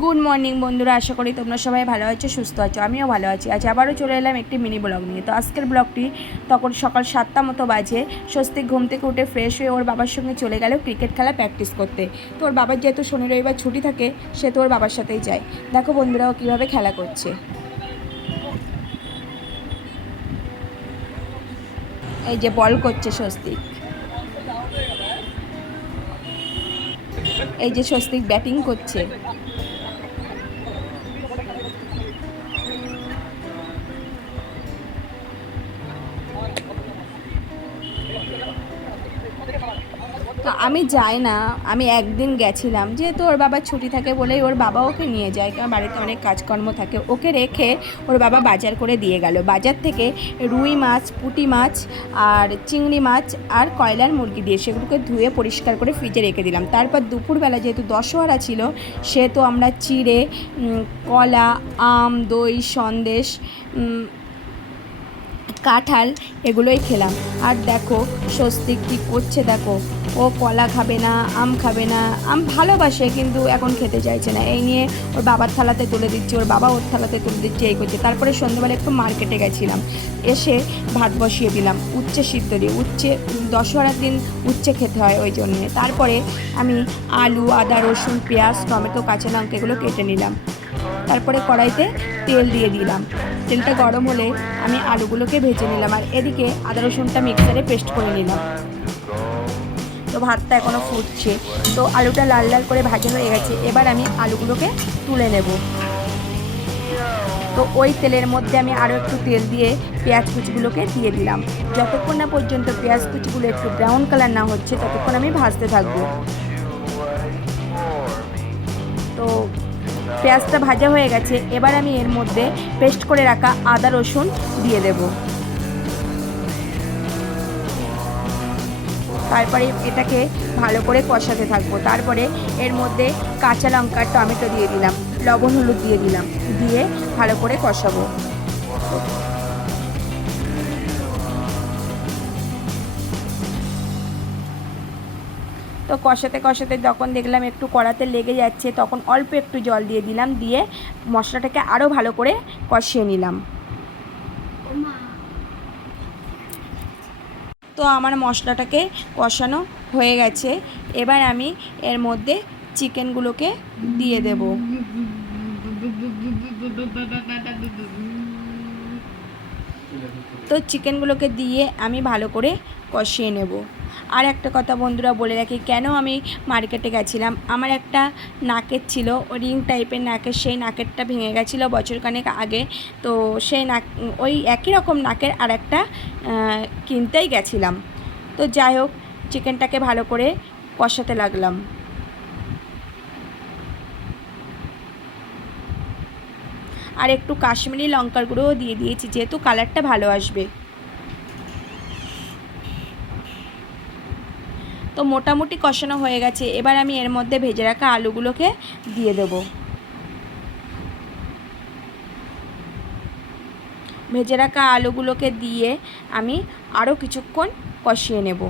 Good morning বন্ধুরা, আশা করি তোমরা সবাই ভালো আছো, সুস্থ আছো। আমিও ভালো আছি। আজ আবারও চলে এলাম একটি মিনি ব্লগ নিয়ে। তো আজকের ব্লগটি তখন সকাল 7টা মতো বাজে। স্বস্তিক ঘুম থেকে উঠে ফ্রেশ হয়ে ওর বাবার সঙ্গে চলে গেল ক্রিকেট খেলা প্র্যাকটিস করতে। তো ওর বাবার যেহেতু শনি রবিবার ছুটি থাকে, সে তো ওর বাবার সাথেই যায়। দেখো বন্ধুরা, ও কীভাবে খেলা করছে। এই যে বল করছে স্বস্তিক, এই যে স্বস্তিক ব্যাটিং করছে। তো আমি যাই না, আমি একদিন গেছিলাম, যেহেতু ওর বাবার ছুটি থাকে বলেই ওর বাবা ওকে নিয়ে যায়, কারণ বাড়িতে অনেক কাজকর্ম থাকে। ওকে রেখে ওর বাবা বাজার করে দিয়ে গেল। বাজার থেকে রুই মাছ, পুঁটি মাছ আর চিংড়ি মাছ আর কয়লার মুরগি দিয়ে সেগুলোকে ধুয়ে পরিষ্কার করে ফ্রিজে রেখে দিলাম। তারপর দুপুরবেলা যেহেতু দশহরা ছিল, সেহেতু আমরা চিড়ে, কলা, আম, দই, সন্দেশ, কাঁঠাল এগুলোই খেলাম। আর দেখো স্বস্তিক কী করছে, দেখো ও কলা খাবে না, আম খাবে না। আম ভালোবাসে কিন্তু এখন খেতে চাইছে না। এই নিয়ে ওর বাবার থালাতে তুলে দিচ্ছে, ওর বাবা ওর থালাতে তুলে দিচ্ছে, এই করছে। তারপরে সন্ধ্যেবেলা একটু মার্কেটে গেছিলাম, এসে ভাত বসিয়ে দিলাম উচ্ছে সিদ্ধ দিয়ে। উচ্ছে দশহরার দিন উচ্ছে খেতে হয়, ওই জন্যে। তারপরে আমি আলু, আদা, রসুন, পেঁয়াজ, টমেটো, কাঁচা লঙ্কা এগুলো কেটে নিলাম। তারপরে কড়াইতে তেল দিয়ে দিলাম। তেলটা গরম হলে আমি আলুগুলোকে ভেজে নিলাম, আর এদিকে আদা রসুনটা মিক্সারে পেস্ট করে নিলাম। তো ভাতটা এখনও ফুটছে, তো আলুটা লাল লাল করে ভাজা হয়ে গেছে। এবার আমি আলুগুলোকে তুলে নেব। তো ওই তেলের মধ্যে আমি আরও একটু তেল দিয়ে পেঁয়াজ কুচিগুলোকে দিয়ে দিলাম। যতক্ষণ না পর্যন্ত পেঁয়াজ কুচিগুলো একটু ব্রাউন কালার না হচ্ছে, ততক্ষণ আমি ভাজতে থাকবো। তো পেঁয়াজটা ভাজা হয়ে গেছে। এবার আমি এর মধ্যে পেস্ট করে রাখা আদা রসুন দিয়ে দেব। তারপরে এটাকে ভালো করে কষাতে থাকবো। তারপরে এর মধ্যে কাঁচা লঙ্কা, টমেটো দিয়ে দিলাম, লবণ হলুদ দিয়ে দিলাম, দিয়ে ভালো করে কষাবো। তো কষাতে কষাতে যখন দেখলাম একটু কড়াতে লেগে যাচ্ছে, তখন অল্প একটু জল দিয়ে দিলাম, দিয়ে মশলাটাকে আরও ভালো করে কষিয়ে নিলাম। তো আমার মশলাটাকে কষানো হয়ে গেছে। এবার আমি এর মধ্যে চিকেনগুলোকে দিয়ে দেব। তো চিকেনগুলোকে দিয়ে আমি ভালো করে কষিয়ে নেব। আর একটা কথা বন্ধুরা বলে রাখি, কেন আমি মার্কেটে গেছিলাম, আমার একটা নাকের ছিল, রিং টাইপের নাকের, সেই নাকেরটা ভেঙে গেছিলো বছরখানেক আগে। তো সেই নাক, ওই একই রকম নাকের আর একটা কিনতেই গেছিলাম। তো যাই হোক, চিকেনটাকে ভালো করে কষাতে লাগলাম। আর একটু কাশ্মীরি লঙ্কার গুঁড়োও দিয়ে দিয়েছি, যেহেতু কালারটা ভালো আসবে। তো মোটামুটি কষানো হয়ে গেছে। এবার আমি এর মধ্যে ভেজে রাখা আলুগুলোকে দিয়ে দেব। ভেজে রাখা আলুগুলোকে দিয়ে আমি আরও কিছুক্ষণ কষিয়ে নেব।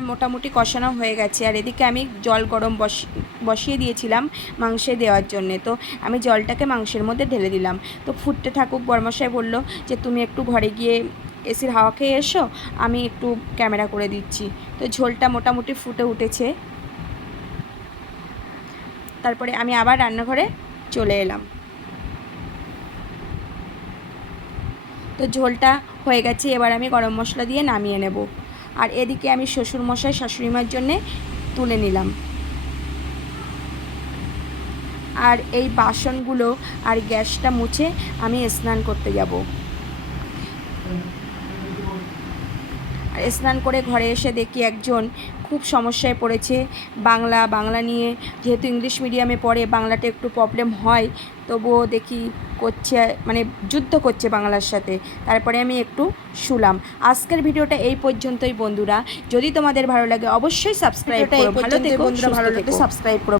মোটামুটি কষানো হয়ে গেছে। আর এদিকে আমি জল গরম বসিয়ে দিয়েছিলাম মাংসে দেওয়ার জন্যে। তো আমি জলটাকে মাংসের মধ্যে ঢেলে দিলাম। তো ফুটতে থাকুক। বরমশাই বলল যে তুমি একটু ঘরে গিয়ে এসির হাওয়া খেয়ে এসো, আমি একটু ক্যামেরা করে দিচ্ছি। তো ঝোলটা মোটামুটি ফুটে উঠেছে। তারপরে আমি আবার রান্নাঘরে চলে এলাম। তো ঝোলটা হয়ে গেছে। এবার আমি গরম মশলা দিয়ে নামিয়ে নেব। আর এদিকে আমি শ্বশুরমশাই শাশুড়িমার জন্যে তুলে নিলাম। আর এই বাসনগুলো আর গ্যাসটা মুছে আমি স্নান করতে যাব। আর স্নান করে ঘরে এসে দেখি একজন খুব সমস্যায় পড়েছে বাংলা নিয়ে। যেহেতু ইংলিশ মিডিয়ামে পড়ে, বাংলাটা একটু প্রবলেম হয়, তবুও দেখি করছে, মানে যুদ্ধ করছে বাংলার সাথে। তারপরে আমি একটু শুলাম। আজকের ভিডিওটা এই পর্যন্তই বন্ধুরা। যদি তোমাদের ভালো লাগে অবশ্যই সাবস্ক্রাইব করো। ভালো থেকো, বন্ধুরা ভালো লাগলে সাবস্ক্রাইব করো।